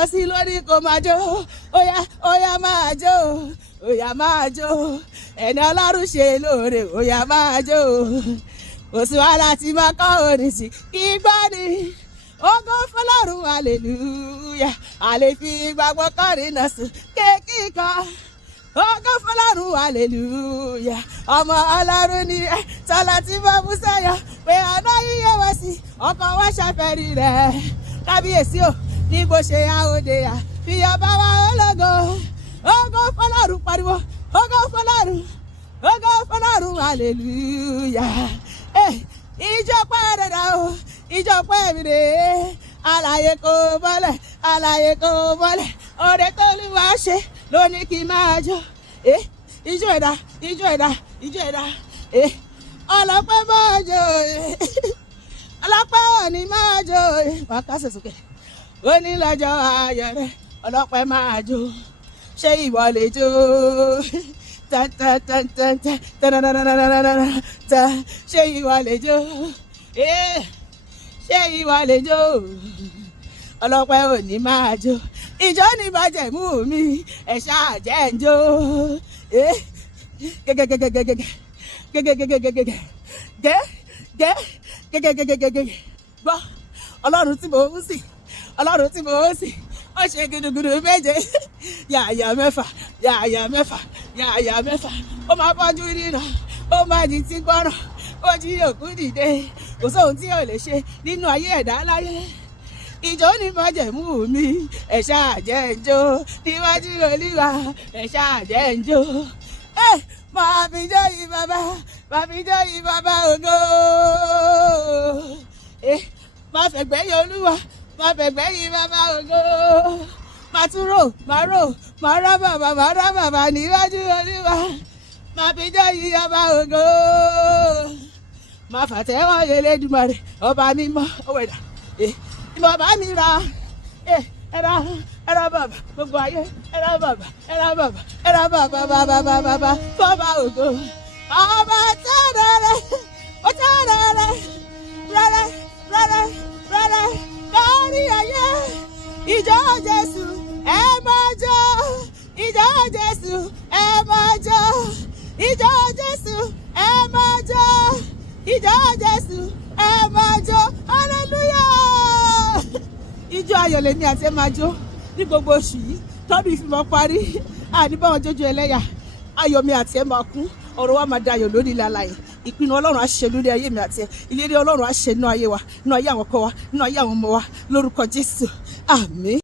tẹ́wọ́ sí lórí kó máa jó óyá óyá máa jó óyá máa jó ẹni Ọlọ́run ṣe lóore óyá máa jó kò sí wàhálà tí máa kọ́ orin sí kí gbọ́ ni ògo fọ́lọ́run hallelujah àlè fi gbàgbọ́ kọrin náà sùn kéèkì kan ògo fọ́lọ́run hallelujah ọmọ Ọlọ́run ni ẹ tọ́lá tí mo mú sẹ́yọ pé ọ̀nà yíyẹ wá sí ọkọ̀ wá ṣàfẹ́rí rẹ̀ kábíyèsí o ní bó ṣe àwòdè à fi ọba wa ológo ògo fọ́lọ́run pariwo ògo fọ́lọ́run hallelujah ìjọ pẹ́ dada o ìjọ pẹ́ mi rè é alààyè kò bọ́lẹ̀ òde tó lù wá ṣe lónìí kí n máa jó ìjọ ẹ̀dá ọlọ́pẹ́ máa jó ọlọ́pẹ́ òní máa jó wàá kásẹ̀ sókè ó ní lọ́jọ́ ayọ̀ rẹ̀ ọlọ́pẹ́ máa jó ṣé ìwọ lè jó ṣé ìwọ lè jó ṣé ìwọ lè jó ọlọ́pẹ́ òní máa jó ìjọ ní májẹ̀mú mi ẹ ṣáà jẹ́ ń jó gbọ́ Ọlọ́run tí mo ń sìn ó ṣe gudugudu méje yàyà mẹ́fà ó máa bọ́jú ríran ó máa di tí gbọ́ràn ó jí òkú dìde kò sóhun tí ò lè ṣe nínú ayé ẹ̀dá láyé ìjọ ní májẹ̀mú mi ẹ ṣáà jẹ́ ń jó níwájú Olúwa ẹ ṣáà jẹ́ ń jó máa fi jó yìí bàbá ògo máa fẹ̀gbẹ́ yìí Olúwa máa fẹ̀gbẹ́ yìí bàbá ògo máa tún máa rá bàbá níwájú Olúwa máa fi jó yìí bàbá ògo máa fàtẹ́wọ́ Elédùmarè ọba mímọ́ ọwọ́ ẹ̀dá bàbá mi ra ẹ̀rá bàbá gbogbo ayé ẹ̀rá bàbá fọba ògo ọba tẹ́rẹ̀rẹ̀ ó tẹ́rẹ̀rẹ̀ rẹ́rẹ́ lórí ayé ìjọ Jésù ẹ máa jó ìjọ Jésù ẹ máa jó ìjọ Jésù ẹ máa jó ìjọ Jésù ẹ máa jó hallelujah ìjọ ayọ̀ lèmi àti ẹ máa jó ní gbogbo oṣù yìí tọ́dún ìfimọ́ parí àníbáwọn jójó ẹlẹ́yà ayọ̀ mi àti ẹ máa kún ọ̀rọ̀ wa máa dayọ̀ lórí ilẹ̀ alààyè ìpinnu Ọlọ́run á ṣe lórí ayé mi àti ẹ ìlérí Ọlọ́run á ṣe nínú ayé wa nínú ayé àwọn ọkọ wa nínú ayé àwọn ọmọ wa lórúkọ Jésù àmín.